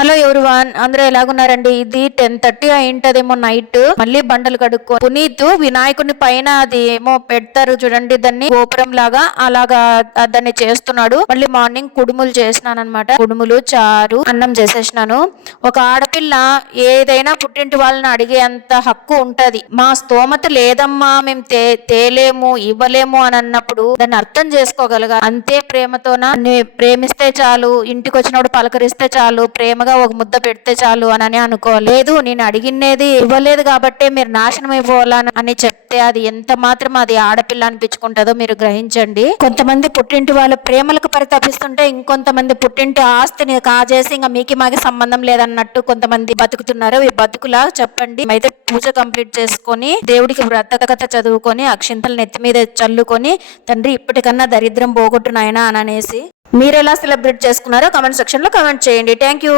Hello everyone, అందరూ ఎలాగున్నారండి? ఇది 10:30 అయింటదేమో night. మళ్ళీ బండలు కడుక్కో పునీత్ వినాయకుని పైన అది ఏమో పెడతారు చూడండి, దాన్ని గోపురం లాగా అలాగా దాన్ని చేస్తున్నాడు. మళ్ళీ మార్నింగ్ కుడుములు చేసినాను అనమాట. కుడుములు, చారు, అన్నం చేసేసినాను. ఒక ఆడపిల్ల ఏదైనా పుట్టింటి వాళ్ళని అడిగే అంత హక్కు ఉంటది. మా స్తోమత లేదమ్మా, మేము తేలేము, ఇవ్వలేము అని అన్నప్పుడు దాన్ని అర్థం చేసుకోగలగాలి. అంతే ప్రేమతోన ప్రేమిస్తే చాలు, ఇంటికి వచ్చినప్పుడు పలకరిస్తే చాలు, ప్రేమగా ఒక ముద్ద పెడితే చాలు అని అనుకోవాలి. లేదు, నేను అడిగినది ఇవ్వలేదు కాబట్టి మీరు నాశనం అయిపోవాలని అని చెప్తే అది ఎంత మాత్రం అది ఆడపిల్ల అనిపించుకుంటుందో మీరు గ్రహించండి. కొంతమంది పుట్టింటి వాళ్ళ ప్రేమలకు పరితపిస్తుంటే, ఇంకొంతమంది పుట్టింటి ఆస్తిని కాజేసి ఇంకా మీకి మాకి సంబంధం లేదన్నట్టు కొంతమంది బతుకుతున్నారు. ఈ బతుకులా చెప్పండి. అయితే పూజ కంప్లీట్ చేసుకొని దేవుడికి వ్రత చదువుకొని అక్షింతలు నెత్తి మీద చల్లుకొని, తండ్రి ఇప్పటికన్నా దరిద్రం పోగొట్టు నాయనా అని అనేసి మీరు ఎలా సెలబ్రేట్ చేసుకున్నారో కామెంట్ సెక్షన్ లో కామెంట్ చేయండి. Thank you.